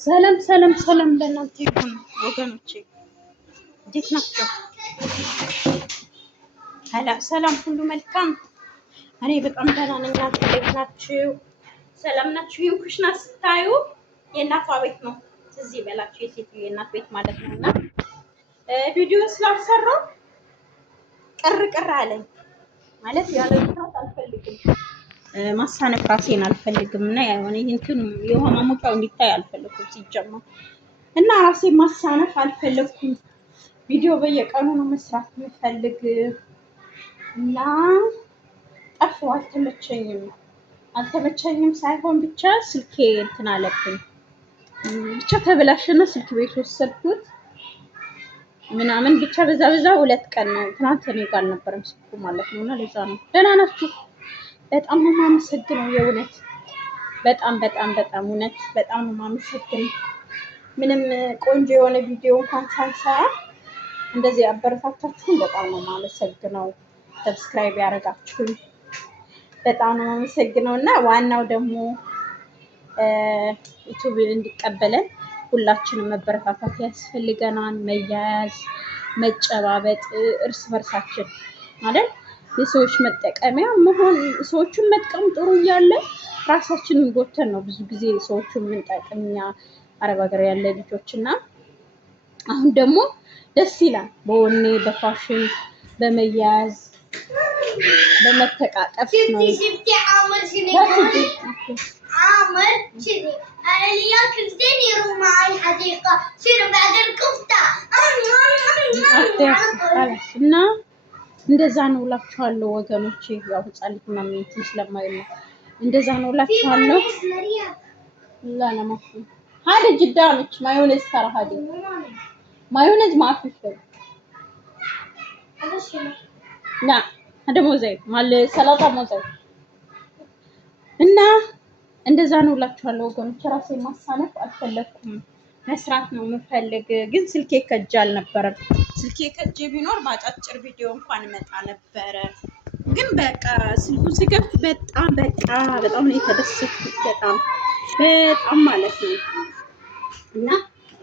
ሰላም ሰላም ሰላም ለእናንተ ይሁን ወገኖቼ፣ እንዴት ናቸው? ሰላም ሁሉ መልካም። እኔ በጣም ደህና ነኝ። እናንተ እንዴት ናችሁ? ሰላም ናችሁ? ይሄን ኩሽና ስታዩ የእናቷ ቤት ነው። ትዝ ይበላችሁ፣ የሴትዮ የእናት ቤት ማለት ነው። እና ቪዲዮ ስላልሰራው ቅር አለኝ ማለት ያለ መስራት አልፈልግም፣ ማሳነፍ ራሴን አልፈልግም እና ያው እንትን የውሃ ማሞቂያው እንዲታይ አልፈልኩም ሲጀመር እና ራሴን ማሳነፍ አልፈልኩም። ቪዲዮ በየቀኑ ነው መስራት የምፈልግ እና ጠፋሁ። አልተመቸኝም ሳይሆን ብቻ ስልኬ እንትን አለብኝ ብቻ ተበላሸና ስልክ ቤት ወሰድኩት ምናምን ብቻ በዛ 2 ቀን ነው። ትናንት እኔ ጋር አልነበረም ስልኩ ማለት ነው። እና ለዛ ነው። ደህና ናችሁ? በጣም ነው የማመሰግነው የእውነት በጣም እውነት በጣም ነው የማመሰግነው። ምንም ቆንጆ የሆነ ቪዲዮ እንኳን ሳልሰራ እንደዚህ አበረታታችሁን በጣም ነው የማመሰግነው። ሰብስክራይብ ያደረጋችሁኝ በጣም ነው የማመሰግነው። እና ዋናው ደግሞ ዩቲዩብ እንዲቀበለን ሁላችንም መበረታታት ያስፈልገናል። መያያዝ፣ መጨባበጥ እርስ በርሳችን ማለት የሰዎች መጠቀሚያ መሆን ሰዎችን መጥቀም ጥሩ እያለ ራሳችንን ጎተን ነው ብዙ ጊዜ ሰዎችን የምንጠቅም እኛ አረብ ሀገር ያለ ልጆች እና አሁን ደግሞ ደስ ይላል። በወኔ በፋሽን በመያያዝ በመተቃቀፍ ነው። እና እንደዛ ነው እላችኋለሁ ወገኖቼ። ያው ህፃን ልጅ ምናምን እንትን ስለማይል ነው እንደዛ ነው እላችኋለሁ። ሀደ ጅዳኖች ማዮኔዝ ተራ ሀደ ማዮኔዝ ማፊ ና ሀደ ሞዛይ ማለ ሰላጣ ሞዛይ እና እንደዛ ነው እላችኋለሁ ወገኖች። ራሴን ማሳነፍ አልፈለኩም፣ መስራት ነው የምፈልግ። ግን ስልኬ ከእጄ አልነበረም። ስልኬ ከእጄ ቢኖር በአጫጭር ቪዲዮ እንኳን እመጣ ነበረ። ግን በቃ ስልኩን ስከፍት በጣም ነው የተደሰትኩት። በጣም ማለት ነው። እና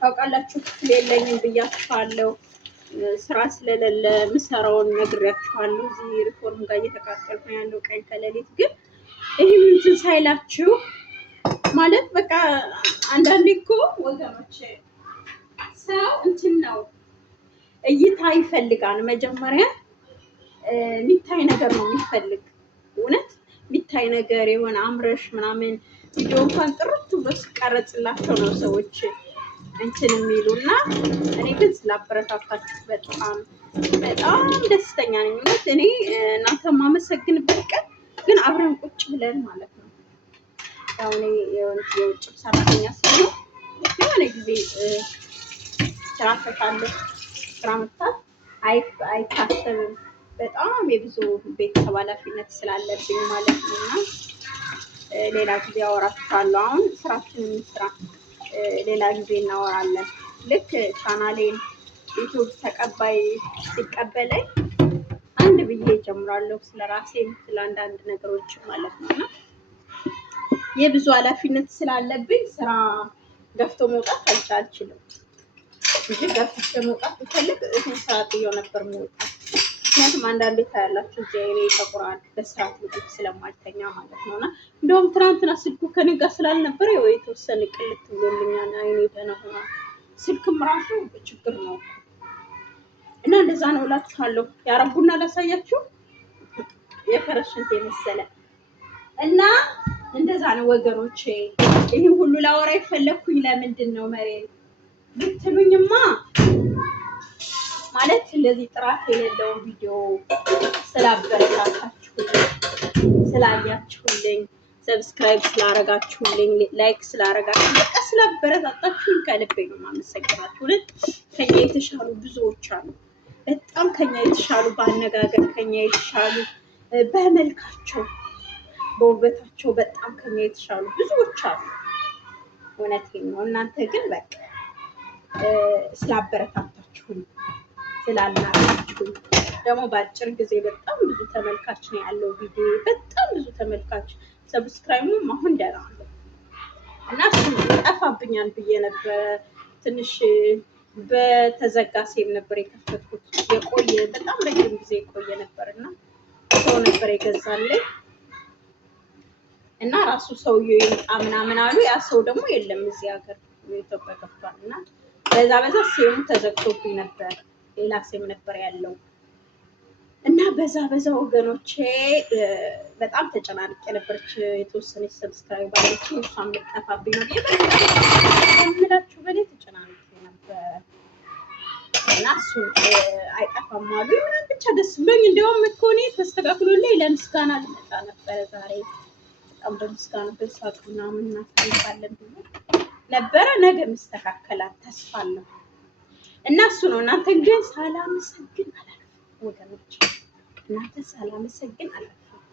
ታውቃላችሁ ክፍል የለኝም ብያችኋለሁ። ስራ ስለሌለ ምሰራውን ነግሬያችኋለሁ። እዚህ ሪፎርም ጋር እየተቃጠልኩ ነው ያለው ቀን ከሌሊት። ግን ይህም እንትን ሳይላችሁ ማለት በቃ አንዳንዴ እኮ ወገኖች ሰው እንትን ነው እይታ ይፈልጋል። መጀመሪያ የሚታይ ነገር ነው የሚፈልግ። እውነት የሚታይ ነገር የሆነ አምረሽ ምናምን ቪዲዮ እንኳን ጥርት ብሎ ሲቀረጽላቸው ነው ሰዎች እንትን የሚሉና እኔ ግን ስላበረታታችሁ በጣም ደስተኛ ነኝ። እውነት እኔ እናንተ የማመሰግንበት ቀን ግን አብረን ቁጭ ብለን ማለት ነው። ያው እኔ የውጭ ሰራተኛ ስለሆነ የሆነ ጊዜ ስራ ፈታለሁ። ስራ መፍታት አይታሰብም። በጣም የብዙ ቤተሰብ ኃላፊነት ስላለብኝ ማለት ነው። እና ሌላ ጊዜ አወራችኋለሁ። አሁን ስራችንን እንስራ፣ ሌላ ጊዜ እናወራለን። ልክ ቻናሌን ዩቲዩብ ተቀባይ ሲቀበለኝ አንድ ብዬ ጀምራለሁ ስለ ራሴም ስለ አንዳንድ ነገሮች ማለት ነው። እና የብዙ ኃላፊነት ስላለብኝ ስራ ገፍቶ መውጣት አልችልም እንጂ ገፍቶ መውጣት ብፈልግ እዚህ ስራ ጥዬው ነበር የምወጣው። ምክንያቱም አንዳንዴ ታያላችሁ እዚህ አይኔ ይጠቁራል በስርዓት ምግብ ስለማልተኛ ማለት ነው። እና እንደውም ትናንትና ስልኩ ከኔ ጋር ስላልነበረ የተወሰነ ቅልት ብሎልኛል። አይኔ ደህና ሆኗል። ስልክም ራሱ ችግር ነው እና እንደዛ ነው እላችኋለሁ። ያረቡና ላሳያችሁ የፈረሽንት የመሰለ እና እንደዛ ነው ወገኖቼ። ይሄን ሁሉ ላወራ የፈለኩኝ ለምንድን ነው መሬት ብትሉኝማ ማለት እንደዚህ ጥራት የሌለውን ቪዲዮ ስላበረታታችሁልኝ፣ ስላያችሁልኝ፣ ሰብስክራይብ ስላረጋችሁልኝ፣ ላይክ ስላረጋችሁ በቃ ስላበረታታችሁኝ ከልቤ ነው የማመሰግናችሁ። ከኛ የተሻሉ ብዙዎች አሉ። በጣም ከኛ የተሻሉ በአነጋገር ከኛ የተሻሉ በመልካቸው በውበታቸው በጣም ከኛ የተሻሉ ብዙዎች አሉ። እውነቴን ነው። እናንተ ግን በቃ ስላበረታታችሁኝ ስላልናቃችሁኝ ደግሞ በአጭር ጊዜ በጣም ብዙ ተመልካች ነው ያለው ቪዲዮ። በጣም ብዙ ተመልካች ሰብስክራይቡም አሁን ደህና ነው። እና እሱም ጠፋብኛል ብዬ ነበር። ትንሽ በተዘጋ ሴም ነበር የከፈትኩት። የቆየ በጣም ረጅም ጊዜ የቆየ ነበር እና ሰው ነበር የገዛልኝ እና ራሱ ሰውዬው ይምጣ ምናምን አሉ። ያ ሰው ደግሞ የለም እዚህ ሀገር ኢትዮጵያ ገብቷል እና በዛ ሴሙ ተዘግቶብኝ ነበር። ሌላ ሴም ነበር ያለው እና በዛ ወገኖቼ በጣም ተጨናንቄ ነበረች። የተወሰነች ሰብስክራይብ አለች እሷም ልጠፋብኝ ነው የምላችሁ በላይ ተጨናንቄ ነበር እና እሱ አይጠፋም አሉ ምናምን ብቻ ደስ ብሎኝ እንደውም እኮ እኔ ተስተካክሎልኝ ለምስጋና ልመጣ ነበረ ዛሬ። በጣም በምስጋና በሳቅ ምናምን እናሳልፋለን ብዬ ነበረ። ነገ መስተካከላት ተስፋ አለው እና እሱ ነው። እናንተ ግን ሳላመሰግን አላልኩም ወገኖች፣ እናንተ ሳላመሰግን አላልኩም።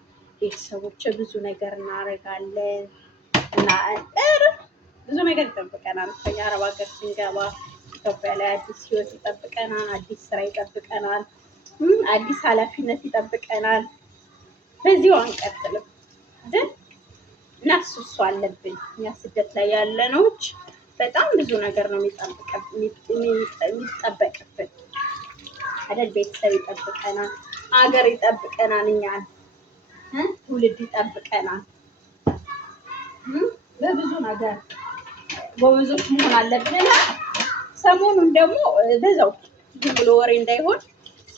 ቤተሰቦች ብዙ ነገር እናደርጋለን እና ብዙ ነገር ይጠብቀናል። ከአረብ ሀገር ስንገባ ኢትዮጵያ ላይ አዲስ ህይወት ይጠብቀናል፣ አዲስ ስራ ይጠብቀናል፣ አዲስ ኃላፊነት ይጠብቀናል። በዚሁ አንቀጥልም አይደል? እና እሱ አለብን። እኛ ስደት ላይ ያለነዎች በጣም ብዙ ነገር ነው የሚጠበቅብን አይደል? ቤተሰብ ይጠብቀናል፣ ሀገር ይጠብቀናል፣ እኛን ትውልድ ይጠብቀናል። በብዙ ነገር ጎበዞች መሆን አለብን። ሰሞኑን ደግሞ በዛው ዝም ብሎ ወሬ እንዳይሆን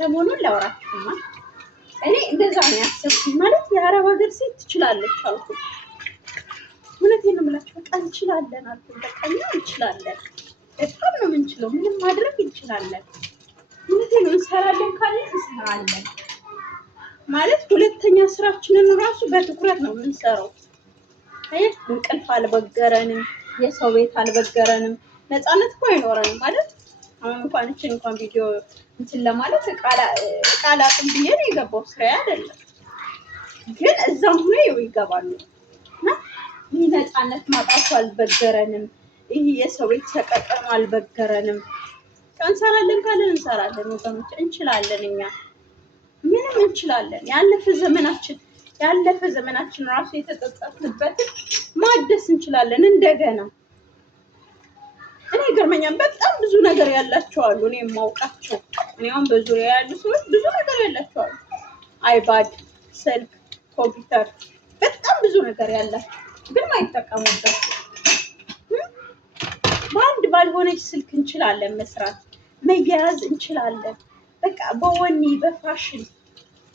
ሰሞኑን ላወራችሁማ እኔ እንደዛ ነው ያሰብኩኝ። ማለት የአረብ ሀገር ሴት ትችላለች አልኩኝ። እውነቴን ነው የምላችሁ። በቃ እንችላለን አልኩኝ። በቃ እኛ እንችላለን፣ በጣም ነው የምንችለው። ምንም ማድረግ እንችላለን። እውነቴን ነው። እንሰራለን ካለን እንሰራለን። ማለት ሁለተኛ ስራችንን ራሱ በትኩረት ነው የምንሰራው። እንቅልፍ አልበገረንም፣ የሰው ቤት አልበገረንም። ነፃነት እኮ አይኖረንም ማለት አሁን እንኳን ቪዲዮ እንትን ለማለት ቃላጥም ብዬ ነው የገባው። ስራ አይደለም ግን እዛም ሆነ ይገባሉ እና ይህ ነፃነት ማጣቱ አልበገረንም። ይህ የሰው ቤት ተቀጠኑ አልበገረንም። እንሰራለን ካለን እንሰራለን ወገኖች፣ እንችላለን። እኛ ምንም እንችላለን። ያለፈ ዘመናችን ራሱ የተጸጸትንበትን ማደስ እንችላለን እንደገና። እኔ ይገርመኛል። በጣም ብዙ ነገር ያላቸው አሉ፣ እኔ የማውቃቸው። እኔ አሁን በዙሪያ ያሉ ሰዎች ብዙ ነገር ያላቸው አሉ። አይፓድ፣ ስልክ፣ ኮምፒውተር፣ በጣም ብዙ ነገር ያላቸው ግን ማይጠቀሙበት። በአንድ ባልሆነች ስልክ እንችላለን መስራት፣ መያያዝ እንችላለን። በቃ በወኔ በፋሽን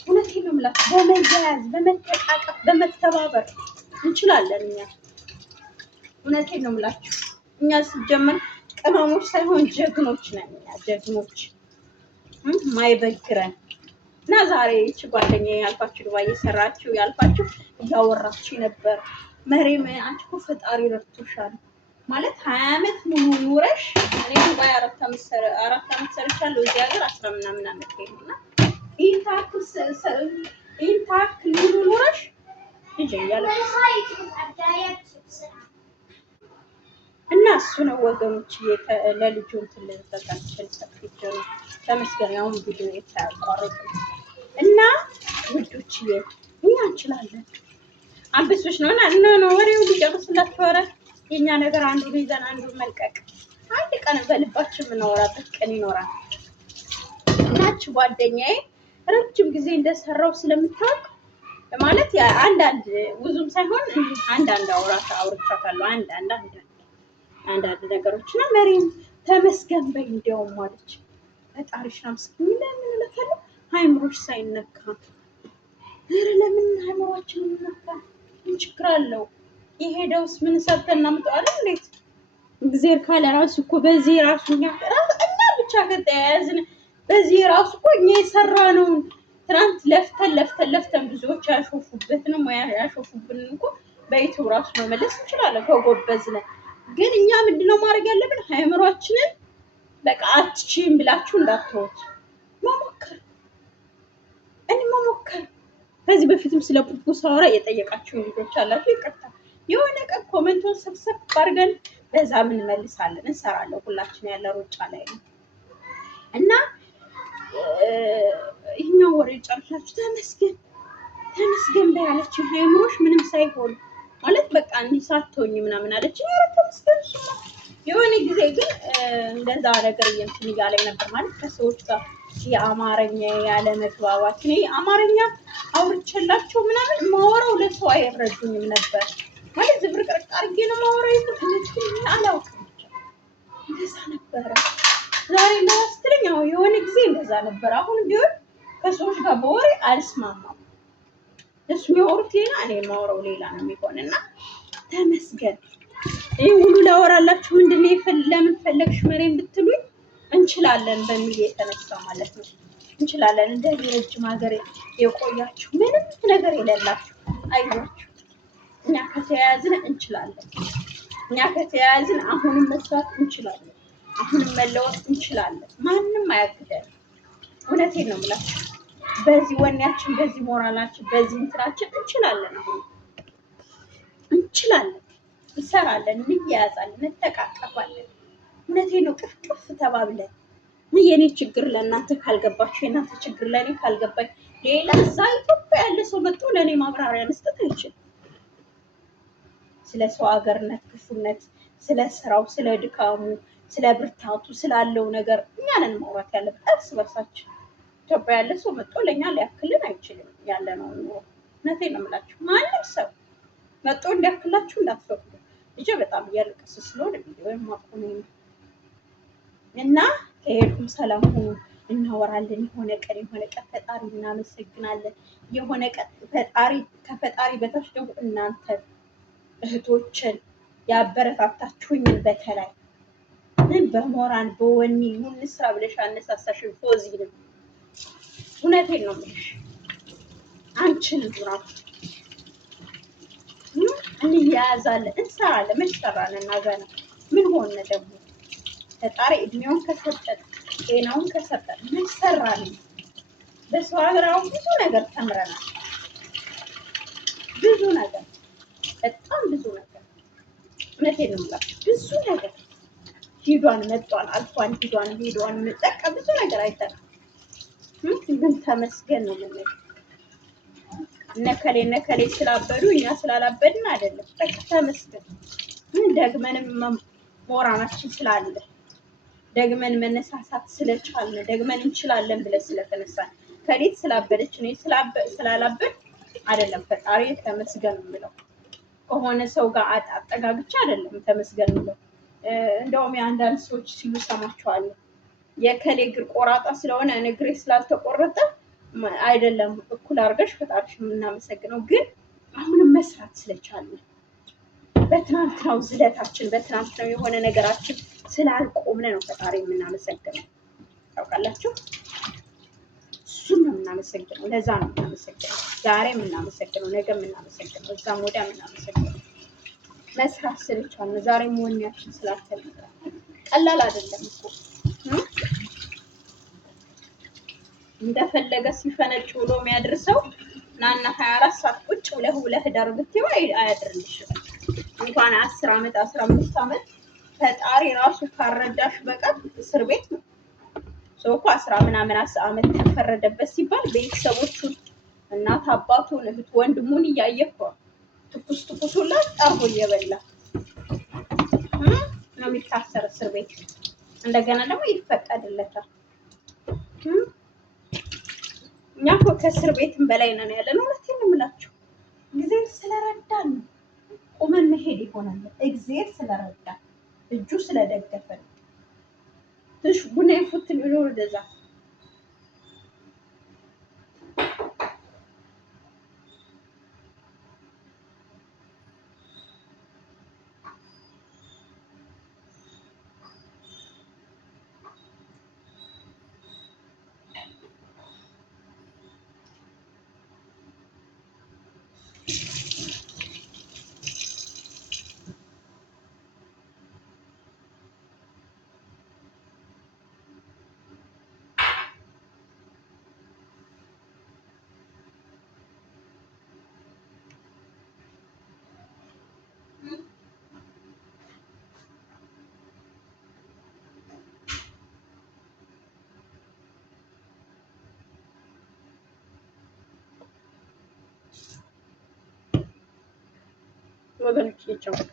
እውነቴን ነው የምላችሁ፣ በመያያዝ በመተቃቀፍ በመተባበር እንችላለን እኛ። እውነቴን ነው የምላችሁ። እኛ ሲጀመር ቅመሞች ሳይሆን ጀግኖች ነን። እኛ ጀግኖች ማይበግረን እና ዛሬ እቺ ጓደኛዬ ያልኳችሁ ዱባይ እየሰራችሁ ያልኳችሁ እያወራችሁ ነበር። መሬም አንቺ እኮ ፈጣሪ ረድቶሻል ማለት 20 ዓመት ሙሉ ኑረሽ፣ እኔ ዱባይ 4 ዓመት ሰርቻለሁ። እዚህ ሀገር 10 ምናምን ዓመት ነውና ይሄን ታክል ሙሉ ኑረሽ ልጅ እያለች እና እሱ ነው ወገኖች ለልጁ እንትን ለተጠቃችን ሰጥቶ ነው ተመስገን። ያው ቪዲዮ የተቋረጠ እና ውዶች እኛ እንችላለን። አንበሶች ነው እና ነው ወሬው ሊጨርስላችሁ። ኧረ የኛ ነገር አንዱ ይዘን አንዱ መልቀቅ፣ አንድ ቀን በልባችን የምናወራበት ቀን ይኖራል። እናች ጓደኛዬ ረጅም ጊዜ እንደሰራው ስለምታውቅ ማለት አንዳንድ ብዙም ሳይሆን አንዳንድ አውርቻታለሁ አንዳንድ ነገሮች እና መሪም ተመስገን በይ እንደውም ማለች። ፈጣሪሽን አመስግኝ። ለምን እለታለሁ ሃይምሮሽ ሳይነካ። ኧረ ለምን ሃይምሮችን እንነካ? ምን ችግር አለው? የሄደውስ ምን ሰርተን እናምጣለን? እንዴት እግዚአብሔር ካለ ራሱ እኮ በዚህ ራሱ እኛ ብቻ ከተያያዝን በዚህ ራሱ እኮ እኛ የሰራነውን ትናንት ለፍተን ብዙዎች ያሾፉበትንም ያሾፉብንን እኮ በዩቲዩብ ራሱ መመለስ እንችላለን ከጎበዝን። ግን እኛ ምንድነው ማድረግ ያለብን? ሃይምሮአችንን በቃ አትችይም ብላችሁ እንዳትተውት፣ መሞከር። ከዚህ በፊትም ስለ ፑፑስ አወራ የጠየቃችሁን ልጆች አላችሁ፣ ይቅርታ። የሆነ ቀን ኮሜንቱን ሰብሰብ አድርገን በዛ ምን መልሳለን፣ እንሰራለን። ሁላችን ያለ ሩጫ ላይ ነው እና ይህኛው ወሬ ጨርሻችሁ ተመስገን በያለችን ሃይምሮሽ ምንም ሳይሆን ማለት በቃ እንዲህ ሳትሆኝ ምናምን አለች። ኧረ ተመስገን። የሆነ ጊዜ ግን እንደዛ ነገር እንትን እያለኝ ነበር ማለት ከሰዎች ጋር የአማርኛ ያለ መግባባት። እኔ አማርኛ አውርቼላቸው ምናምን ማወራው ለሰው አይረዱኝም ነበር ማለት ዝብርቅርቅ አድርጌ ነው ማወራው። ይሁን አላውቅም እንደዛ ነበረ። ዛሬ ለማስትለኝ የሆነ ጊዜ እንደዛ ነበር። አሁን ቢሆን ከሰዎች ጋር በወሬ አልስማማም። እሱ የሚያወሩት ሌላ እኔ የማወራው ሌላ ነው የሚሆንና ተመስገን። ይህ ሁሉ ላወራላችሁ ምንድነው ለምን ፈለግሽ መሬም ብትሉኝ እንችላለን በሚል የተነሳ ማለት ነው። እንችላለን እንደዚህ ረጅም ሀገር የቆያችሁ ምንም ነገር የሌላችሁ አይዟችሁ። እኛ ከተያያዝን እንችላለን። እኛ ከተያያዝን አሁንም መስራት እንችላለን። አሁንም መለወጥ እንችላለን። ማንም አያግደንም። እውነቴን ነው የምላችሁ። በዚህ ወኔያችን፣ በዚህ ሞራላችን፣ በዚህ እንትናችን እንችላለን። አሁን እንችላለን፣ እንሰራለን፣ እንያያዛለን፣ እንተቃቀፋለን። እውነቴን ነው። ቅፍቅፍ ተባብለን የኔ ችግር ለእናንተ ካልገባችሁ የእናንተ ችግር ለእኔ ካልገባኝ ሌላ እዛ ኢትዮጵያ ያለ ሰው መጥቶ ለእኔ ማብራሪያ መስጠት አይችልም። ስለ ሰው ሀገርነት ክፉነት፣ ስለ ስራው፣ ስለ ድካሙ፣ ስለ ብርታቱ፣ ስላለው ነገር እኛንን ማውራት ያለብን እርስ በርሳችን። ኢትዮጵያ ያለ ሰው መጥቶ ለእኛ ሊያክልን አይችልም። ያለ ነው ኑሮ። እውነቴን ነው የምላችሁ። ማንም ሰው መጥቶ እንዲያክላችሁ እንዳትፈቅዱ። ልጄ በጣም እያለቀሰ ስለሆነ ወይም ማቆም እና ከሄድኩም ሰላም ሆኑ እናወራለን። የሆነ ቀን ፈጣሪ እናመሰግናለን። የሆነ ቀን ከፈጣሪ በታች ደግሞ እናንተ እህቶችን ያበረታታችሁኝን በተለይ ምን በሞራን በወኒ ምን ስራ ብለሽ አነሳሳሽን ፎዚንም እውነቴን ነው የምልሽ። አንቺን ዱራፍ እንያያዛለን፣ እንሰራለን። ምን ሰራንና ገና ምን ሆነ ደግሞ ፈጣሪ እድሜውን ከሰጠን ጤናውን ከሰጠን ምን ሰራን? በሰው ሀገር አሁን ብዙ ነገር ተምረናል። ብዙ ነገር፣ በጣም ብዙ ነገር። እውነቴን ነው የምላችሁ። ብዙ ነገር ሂዷን መጧን አልፏን ሂዷን በቃ ብዙ ነገር አይተናል። ግን ተመስገን ነው የምንለው። እነከሌ ስላበዱ እኛ ስላላበድን አይደለም። በቃ ተመስገን። ደግመንም ሞራናችን ስላለ ደግመን መነሳሳት ስለቻልን ደግመን እንችላለን ብለን ስለተነሳን ከሌት ስላበደች እኔ ስላላበድ አይደለም። ፈጣሪ ተመስገን የምለው ከሆነ ሰው ጋር አጠጋግቻ አይደለም ተመስገን የምለው። እንደውም የአንዳንድ ሰዎች ሲሉ ሰማቸዋለሁ። የከሌ እግር ቆራጣ ስለሆነ እግሬ ስላልተቆረጠ አይደለም እኩል አድርገሽ ፈጣሪሽ የምናመሰግነው። ግን አሁንም መስራት ስለቻልን በትናንትናው ዝለታችን በትናንትናው የሆነ ነገራችን ስላልቆምነ ነው ፈጣሪ የምናመሰግነው። ታውቃላችሁ፣ እሱን ነው የምናመሰግነው። ለዛ ነው የምናመሰግነው። ዛሬ የምናመሰግነው፣ ነገ የምናመሰግነው፣ እዛም ወዲያ የምናመሰግነው መስራት ስለቻልን ዛሬ መሆንያችን ስላልተነገ ቀላል አይደለም እኮ እንደፈለገ ሲፈነጭ ብሎ የሚያድርሰው ናና 24 ሰዓት ቁጭ ብለህ ዳር ብትይው አያድርልሽም። እንኳን 10 ዓመት 15 ዓመት ፈጣሪ ራሱ ካረዳሽ በቀር እስር ቤት ነው። ሰው እኮ 10 ምናምን ዓመት ተፈረደበት ሲባል ቤተሰቦቹን እናት አባቱን እህት ወንድሙን እያየ እኮ ትኩሱላ ጠርቦ እየበላ ነው የሚታሰር እስር ቤት። እንደገና ደግሞ ይፈቀድለታል። እኛ እኮ ከእስር ቤትም በላይ ነን ያለን። እውነቴን ነው የምላችሁ። እግዚአብሔር ስለረዳን ነው ቁመን መሄድ ይሆናል። እግዚአብሔር ስለረዳን እጁ ስለደገፈን ትንሽ ቡና ይፉት ቢኖር ወደዛ ወገኖች። ይቻላል